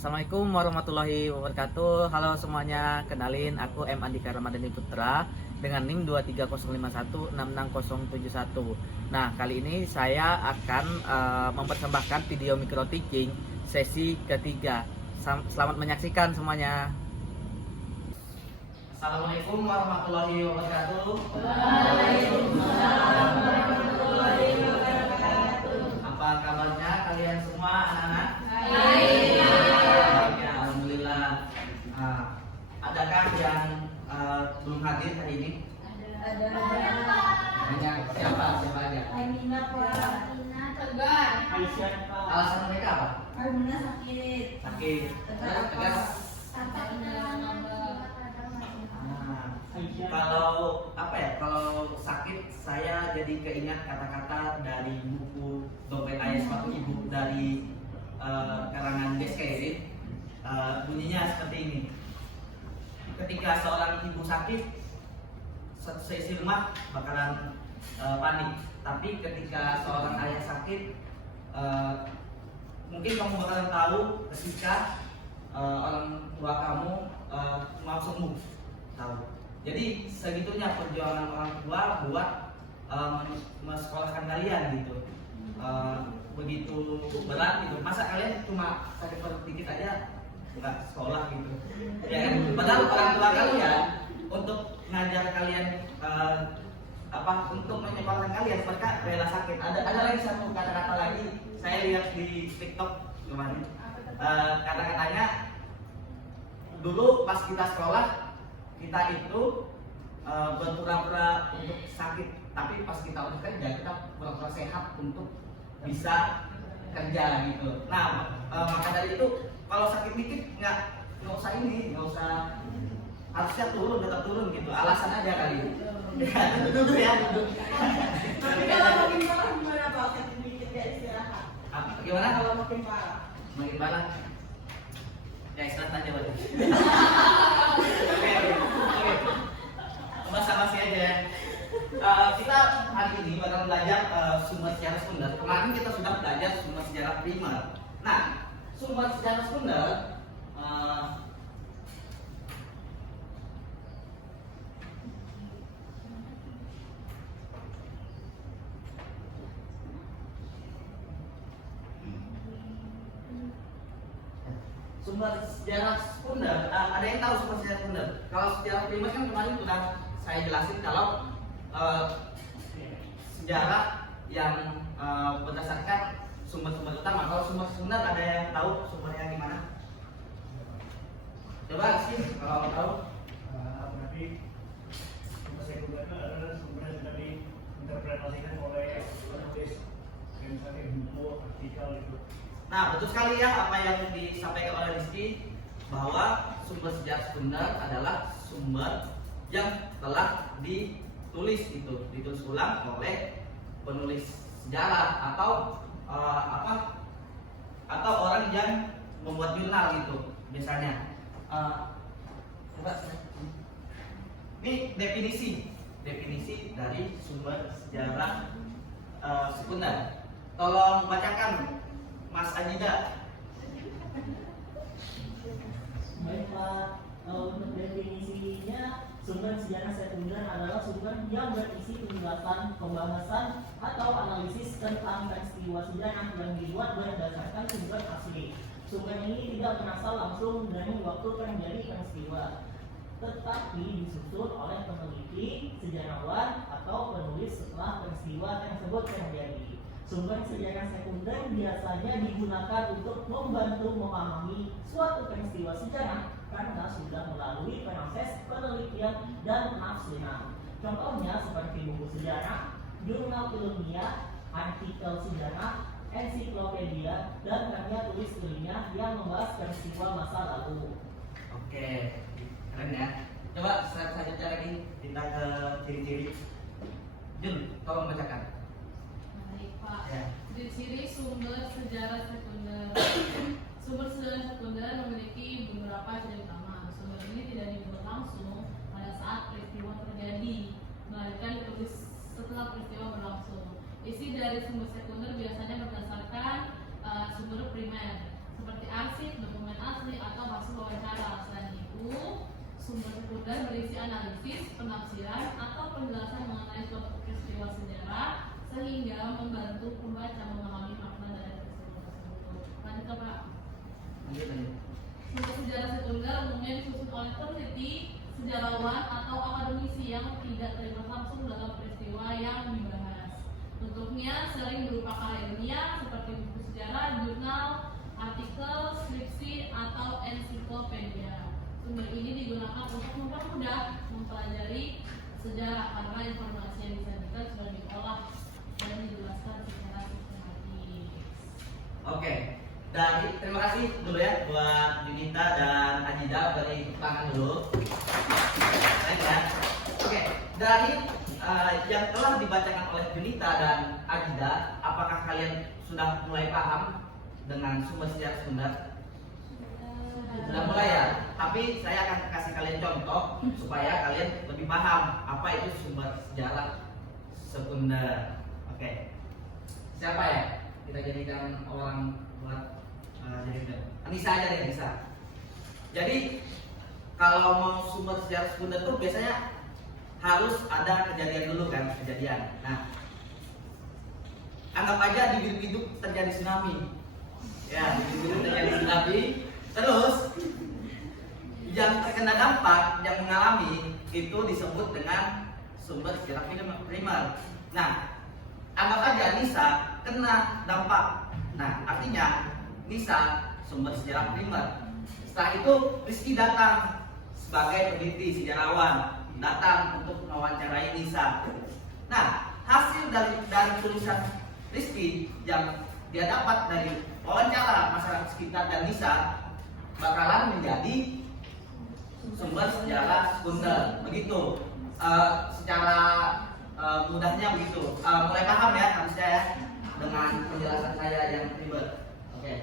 Assalamualaikum warahmatullahi wabarakatuh. Halo semuanya, kenalin aku M. Andika Ramadhani Putra dengan NIM 23051667071. Nah, kali ini saya akan mempersembahkan video micro teaching sesi ketiga. Selamat menyaksikan semuanya. Assalamualaikum warahmatullahi wabarakatuh. Waalaikumsalam warahmatullahi wabarakatuh. Apa kabarnya kalian semua anak-anak? Baik. Ya, alhamdulillah. Adakah yang belum hadir hari ini? Ada. Banyak. Siapa aja? Aminah, Pak. Tegar. Alasan mereka apa? Aminah sakit. Sakit. Tegas. Kalau kalau sakit saya jadi keingat kata-kata dari buku Dompet Ayah Sepatu Ibu dari karangan Des Kairin. Bunyinya seperti ini. Ketika seorang ibu sakit, seisi rumah bakalan panik. Tapi ketika seorang ayah sakit, mungkin kamu bakalan tahu ketika orang tua kamu mau sembuh. Tahu. Jadi segitunya perjuangan orang tua buat mensekolahkan kalian gitu. Begitu berat gitu. Masa kalian cuma sakit perut dikit aja nggak sekolah gitu? Ya kan? Padahal orang tua kalian untuk ngajar kalian untuk menyekolahkan kalian mereka rela sakit. Ada lagi satu kata-kata lagi saya lihat di TikTok kemarin. Kata-katanya dulu pas kita sekolah kita itu berpura-pura untuk sakit, tapi pas kita udah kerja kita pura-pura sehat untuk bisa kerja gitu. Nah, maka dari itu kalau sakit dikit nggak usah harusnya tetap turun gitu. Alasan aja kali. Duduk ya, duduk. Tapi kalau makin parah gimana Pak? Sakit dikit ya istirahat. Gimana Kalau makin parah? makin parah? Ya istirahat aja berarti. Oke. Basa-basi aja. Kita hari ini bakal belajar sumber sejarah sekunder. Kemarin kita sudah belajar sumber sejarah primer. Nah, sumber sejarah sekunder sumber sejarah sekunder, ada yang tahu sumber sejarah sekunder? Kalau sejarah primer kan kemarin sudah saya jelasin kalau sejarah yang berdasarkan sumber-sumber utama. Kalau sumber sekunder ada yang tahu sumbernya di mana? Coba sih kalau tahu. Berarti sumber sekunder itu adalah sumber yang sudah diinterpretasikan oleh penulis, misalnya buku, artikel itu. Nah, betul sekali ya apa yang disampaikan oleh Rizky, bahwa sumber sejarah sekunder adalah sumber yang telah ditulis ulang oleh penulis sejarah atau atau orang yang membuat jurnal gitu biasanya. Ini definisi dari sumber sejarah sekunder. Tolong bacakan Mas Ajida. Baik Pak, untuk definisinya sumber sejarah sekunder adalah sumber yang berisi penjelasan, pembahasan, atau analisis tentang peristiwa sejarah yang dibuat berdasarkan sumber asli. Sumber ini tidak berasal langsung dari waktu terjadi peristiwa, tetapi disusun oleh peneliti, sejarawan, atau penulis setelah peristiwa tersebut terjadi. Sumber sejarah sekunder biasanya digunakan untuk membantu memahami suatu peristiwa sejarah karena sudah melalui proses penelitian dan penafsiran. Contohnya seperti buku sejarah, jurnal ilmiah, artikel sejarah, ensiklopedia, dan karya tulis ilmiah yang membahas peristiwa masa lalu. Oke, keren ya. Coba selanjutnya lagi kita ke ciri-ciri. Jun, tolong bacakan. Baik Pak, Ya. ciri-ciri sumber sejarah sekunder. Sumber sejarah sekunder memiliki beberapa ciri utama. Sumber ini tidak dibuat langsung pada saat peristiwa terjadi, melainkan ditulis setelah peristiwa berlangsung. Isi dari sumber sekunder biasanya berdasarkan sumber primer seperti arsip, dokumen asli, analisis, penafsiran, atau penjelasan mengenai suatu peristiwa sejarah sehingga membantu pembaca memahami makna dari peristiwa tersebut. Lanjut ke Pak. Sumber sejarah sekunder umumnya disusun oleh peneliti, sejarawan, atau akademisi yang tidak terlibat langsung dalam peristiwa yang dibahas. Bentuknya sering berupa karya ilmiah seperti buku sejarah, jurnal, artikel, skripsi, atau ensiklopedia. Sumber ini digunakan untuk mempermudah mempelajari sejarah karena informasi yang disajikan sudah diolah dan dijelaskan secara sistematis. Oke, terima kasih dulu ya buat Junita dan Ajida, dari tangan dulu. Baik ya. Oke, dari yang telah dibacakan oleh Junita dan Ajida, apakah kalian sudah mulai paham dengan sumber sejarah sekunder? Sudah mulai ya, tapi saya akan kasih kalian contoh supaya kalian lebih paham apa itu sumber sejarah sekunder. Oke, siapa ya? Kita jadikan orang buat jadi Anissa aja deh, bisa. Jadi kalau mau sumber sejarah sekunder tuh biasanya harus ada kejadian dulu kan, kejadian. Nah, anggap aja di biduk-biduk terjadi tsunami. Ya, di biduk-biduk terjadi tsunami. Terus yang terkena dampak, yang mengalami itu disebut dengan sumber sejarah primer. Nah, anggap aja Nisa kena dampak. Nah, artinya Nisa sumber sejarah primer. Setelah itu Rizky datang sebagai peneliti sejarawan, datang untuk mewawancarai Nisa. Nah, hasil dari tulisan Rizky yang dia dapat dari wawancara masyarakat sekitar dan Nisa bakalan menjadi sumber sejarah sekunder. Begitu secara mudahnya begitu. Mulai paham ya harusnya ya dengan penjelasan saya yang ribet. Oke.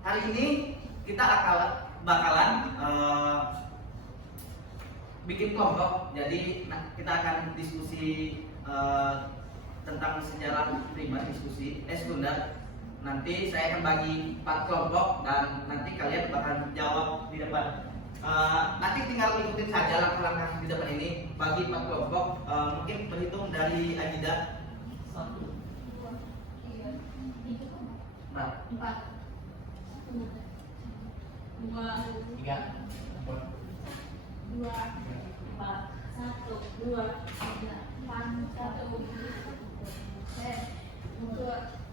Hari ini kita bakalan bikin kelompok. Jadi kita akan diskusi tentang sejarah primer, diskusi sekunder. Nanti saya akan bagi 4 kelompok dan nanti kalian bakal jawab di depan. Nanti tinggal ikutin saja langkah-langkah di depan ini. Bagi 4 kelompok, mungkin berhitung dari Ajida. 1, 2, 3, 4, 2, 3, 2, 4, 1, 2, 3, 4, 1, 2,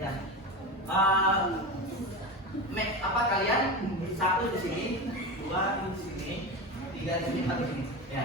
Ya. Apa kalian 1 di sini, 2 di sini, 3 di sini, 4 di sini. Ya.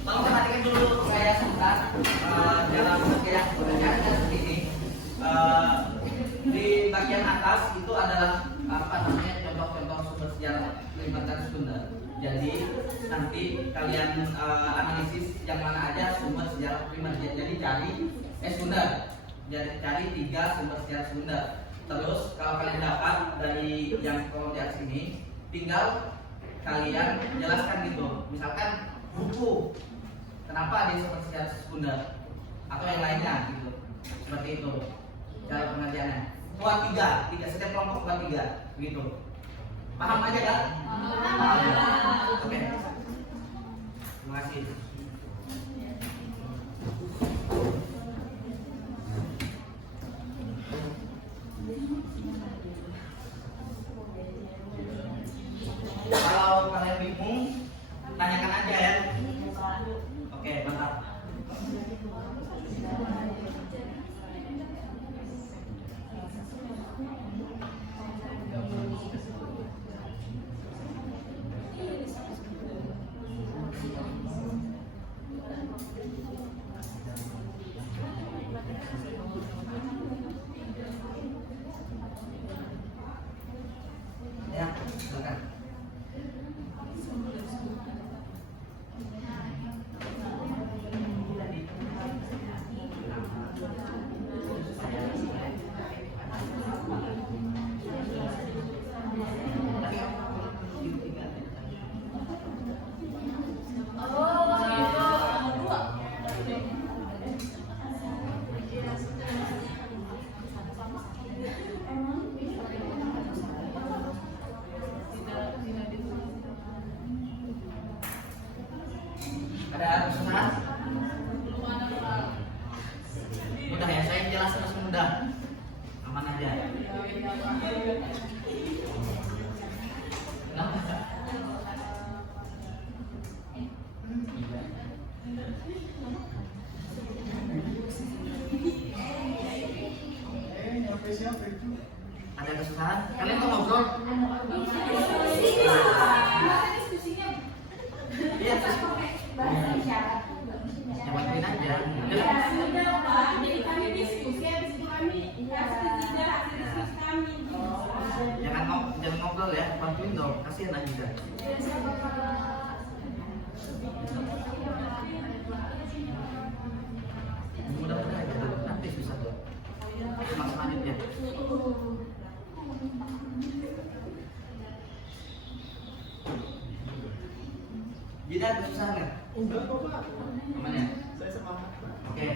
Tolong perhatikan dulu saya sebentar dalam yang sebenarnya seperti ini. Di bagian atas itu adalah contoh-contoh sumber sejarah primer dan sekunder. Jadi nanti kalian analisis yang mana aja sumber sejarah primer. Jadi cari sekunder. Jadi cari 3 sumber sejarah sekunder. Terus kalau kalian dapat dari yang kolom di atas ini, tinggal kalian jelaskan gitu. Misalkan buku, kenapa dia sumber sejarah sekunder atau yang lainnya gitu. Seperti itu cara pengajiannya. Buat 3, setiap kelompok buat 3 gitu. Paham aja kan? Paham. Oke. Terima kasih. udah aman aja. Kenapa? Nyampe siapa itu? Ada kesusahan? Kalian mau ngobrol? Iya, Bahasa isyarat. ya bantuin aja. Sudah Pak, jadi kami diskusi, habis itu kami kasih tidak diskusi kami. Jangan ngobrol ya, bantuin dong. Kasihan aja. Mudah-mudahan aja dulu. Nanti susah tuh. Mas selanjutnya. Jadi ada kesusahan nggak? Enggak kok Pak. Aman ya? Saya semangat Pak. Oke.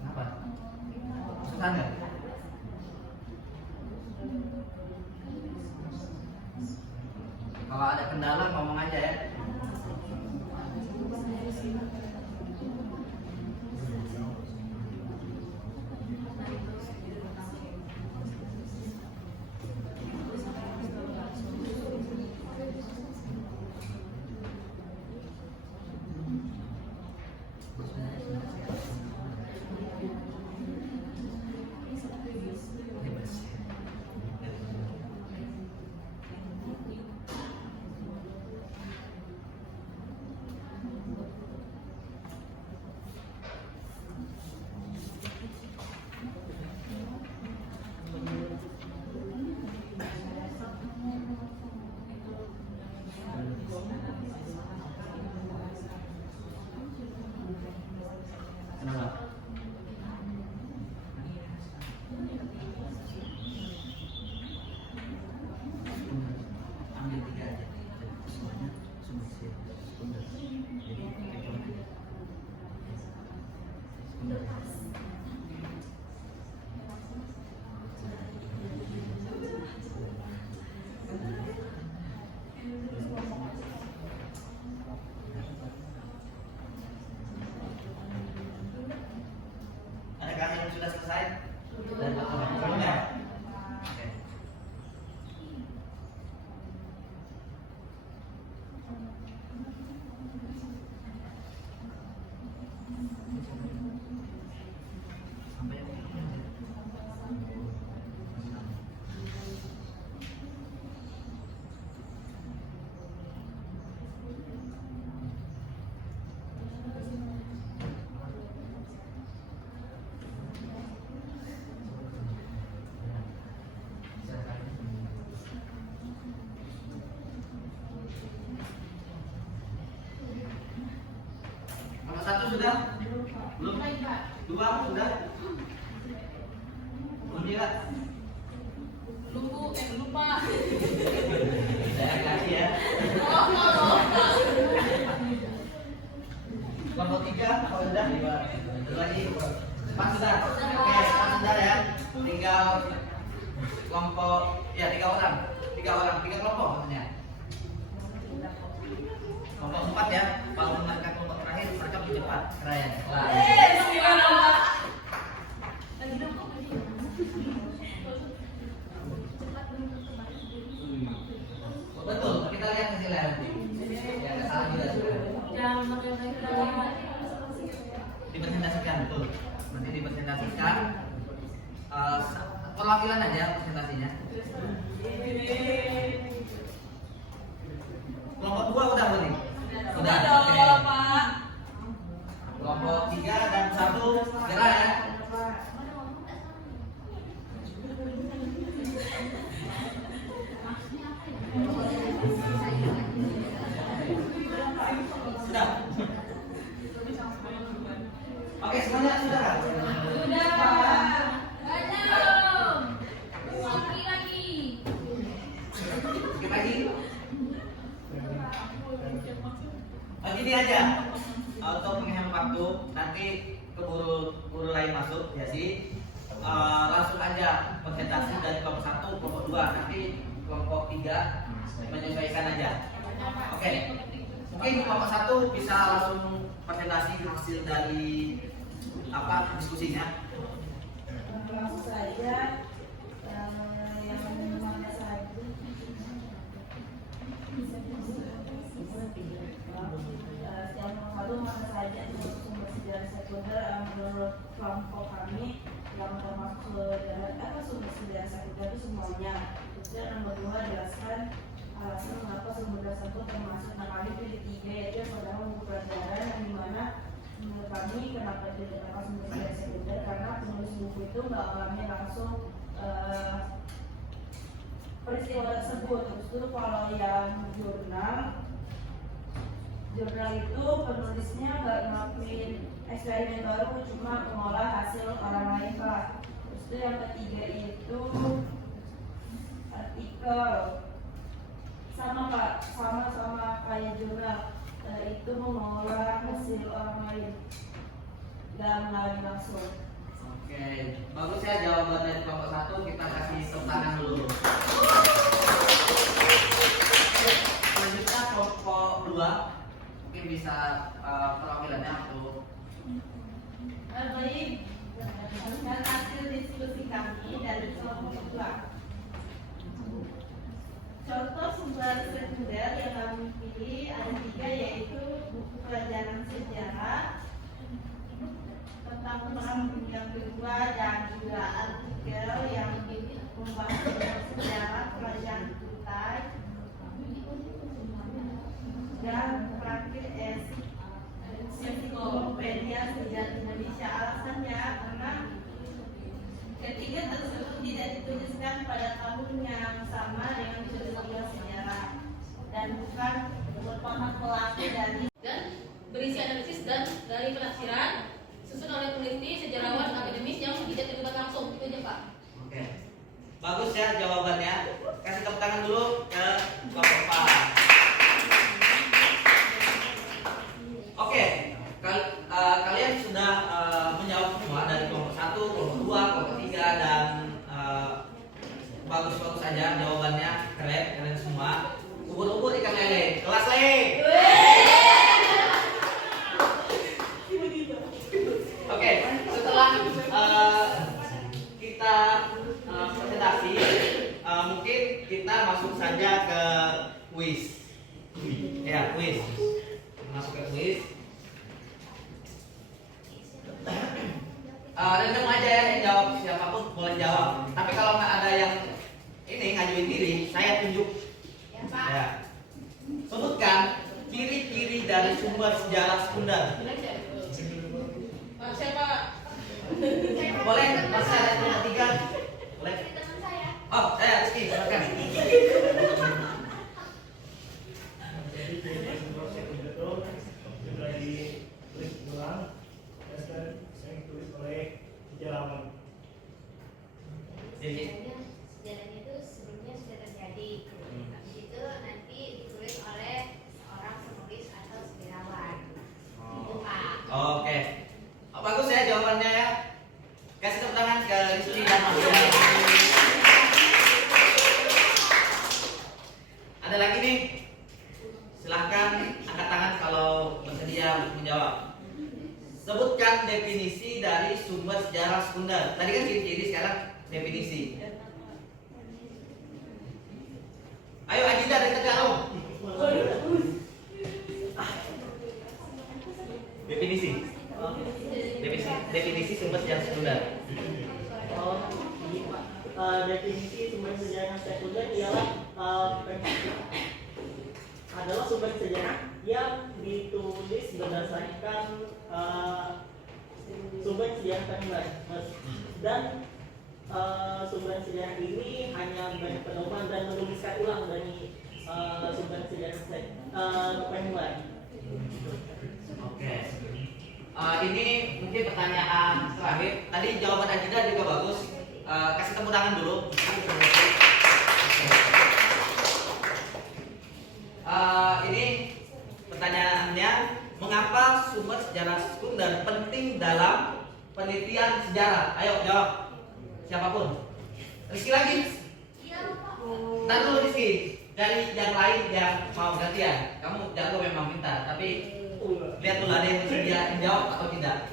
Kenapa? Kesusahan nggak? Kalau ada kendala ngomong aja ya. Kenapa? Ambil 3 aja. Semuanya semua siap. Sebentar. Jadi kita coba. Sebentar. Adakah yang sudah selesai? Dan sudah. Oke. Sampai yang Nomor 1 sudah? Belum? 2 sudah? Belum ya? Lupa. Saya kasih ya. Kelompok 3 kalau sudah? 2 lagi. Pas sudah? Oke, pas sudah ya. Tinggal kelompok, ya 3 orang. 3 kelompok maksudnya. Kelompok 4 ya. Kalau mereka kelompok terakhir, mereka lebih cepat. Keren. Betul, kita lihat hasilnya nanti. Ya, nggak salah juga. Dipresentasikan, betul. Nanti dipresentasikan. Perwakilan aja presentasinya. Kelompok 2 udah belum? Udah. Oke. Pak. Kelompok 3 dan 1 segera ya. Sudah. Oke, semuanya sudah kan? Sudah Pak. Sedikit lagi. Gini aja. Untuk menghemat waktu, nanti keburu lain masuk ya sih. langsung aja presentasi dari kelompok 1, kelompok 2, nanti kelompok 3 menyesuaikan aja. Oke. Mungkin kelompok 1 bisa langsung presentasi hasil dari diskusinya. Langsung saja yang mana saja yang satu mana saja sumber sejarah sekunder menurut kelompok kami yang termasuk sumber sejarah sekunder itu semuanya. Dan nomor 2 jelaskan alasan mengapa sumber dasar itu termasuk. Nah kami pilih 3 yaitu yang pertama buku pelajaran yang dimana menurut kami kenapa dikatakan sumber sejarah sekunder karena penulis buku itu nggak alami langsung peristiwa tersebut. Terus itu kalau yang jurnal itu penulisnya nggak ngelakuin eksperimen baru, cuma mengolah hasil orang lain Pak. Terus itu yang ketiga itu artikel sama Pak, sama kayak jurnal itu mengolah hasil orang lain dan mengalami langsung. Oke, bagus ya jawaban dari kelompok 1. Kita kasih tepuk tangan dulu. Selanjutnya kelompok 2 mungkin bisa perwakilannya untuk Baik, berdasarkan hasil diskusi kami dari kelompok 2. Contoh sumber sekunder yang kami pilih ada 3 yaitu buku pelajaran sejarah tentang pengalaman yang kedua dan juga artikel yang membahas tentang sejarah kerajaan Kutai dan terakhir ensiklopedia sejarah Indonesia. Alasannya karena ketiga tersebut tidak dituliskan pada tahun yang sama dengan peristiwa sejarah dan bukan merupakan pelaku dari Dan berisi analisis dan dari penafsiran susun oleh peneliti sejarawan akademis yang tidak terlibat langsung. Itu aja Pak. Oke. Bagus ya jawabannya. Kasih tepuk tangan dulu ke kelompok 4. Oke. Kalian sudah menjawab semua dari kelompok 1, kelompok 2, kelompok 3 dan bagus-bagus aja jawabannya, keren semua. Ubur-ubur ikan lele, kelas lele. Oke, setelah kita presentasi, mungkin kita masuk saja ke kuis. Ya, kuis. Masuk ke kuis. Random aja ya yang jawab, siapapun boleh jawab. Tapi kalau nggak ada yang ngajuin diri, saya tunjuk. Ya. Sebutkan ciri-ciri dari sumber sejarah sekunder. Pak siapa? Boleh, masih ada yang ketiga. Boleh. Oh, saya Rizky, silakan. Jadi sumber sekunder itu sudah ditulis ulang dan saya ditulis oleh sejarawan. Jadi Sejarahnya itu sebelumnya sudah terjadi. Habis itu nanti ditulis oleh seorang penulis atau sejarawan. Itu Pak. Oke. Bagus ya jawabannya ya. Kasih tepuk tangan ke Rizky dan Mas. Ada lagi nih. Silahkan angkat tangan kalau bersedia untuk menjawab. Sebutkan definisi dari sumber sejarah sekunder. Tadi kan ciri-ciri, sekarang definisi. Ayo Ajida dari Tegal. Definisi. Definisi sumber sejarah sekunder. Ini Pak. Definisi sumber sejarah sekunder ialah adalah sumber sejarah yang ditulis berdasarkan sumber sejarah primer dan sumber sejarah ini hanya berpedoman dan menuliskan ulang dari sumber sejarah primer. Oke. Ini mungkin pertanyaan terakhir. Tadi jawaban Ajida juga bagus. Kasih tepuk tangan dulu. Ini pertanyaannya, mengapa sumber sejarah sekunder penting dalam penelitian sejarah? Ayo jawab. siapapun. Rizky lagi. Iya Pak. Ntar dulu Rizky. Dari yang lain yang mau gantian. Kamu jago memang pintar, tapi lihat dulu ada yang bersedia menjawab atau tidak.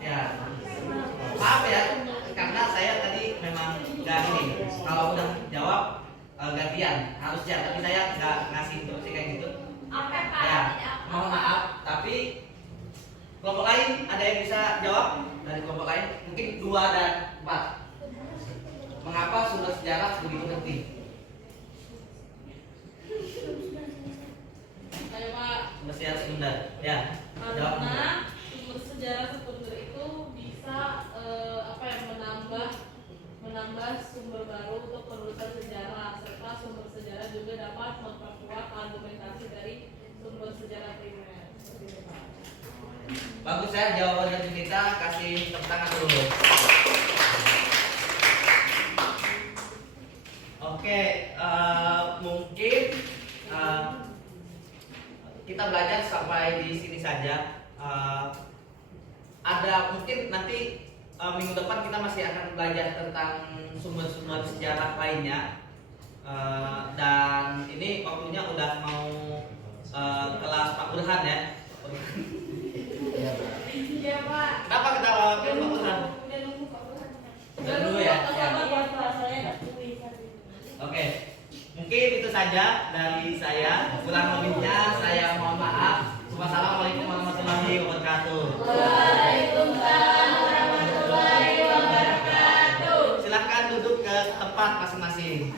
Ya, maaf ya, karena saya tadi memang nggak ini. Kalau udah jawab gantian harus ya, tapi saya nggak ngasih instruksi kayak gitu. Apa Pak? Ya, Tidak mohon maaf, tapi kelompok lain ada yang bisa jawab dari kelompok lain? Mungkin 2 dan 4. Mengapa sumber sejarah begitu penting? Ayo Pak. Sumber sejarah sekunder, ya. Jawab. Karena sumber sejarah sekunder itu bisa menambah sumber baru untuk penulisan sejarah, serta sumber sejarah juga dapat memperkuat argumentasi dari sumber sejarah primer. Seperti itu, Pak. Bagus ya jawaban dari kita, kasih tepuk tangan dulu. Oke, mungkin kita belajar sampai di sini saja. Ada mungkin nanti minggu depan kita masih akan belajar tentang sumber-sumber sejarah lainnya. Dan ini waktunya udah mau kelas Pak Burhan ya. Iya Pak. Kenapa ketawa Pak Burhan? Udah nunggu Pak Burhan. Udah dulu ya. Ya. Oke, mungkin itu saja dari saya. Kurang lebihnya saya mohon maaf. Wassalamualaikum warahmatullahi wabarakatuh. Waalaikumsalam warahmatullahi wabarakatuh. Silahkan duduk ke tempat masing-masing.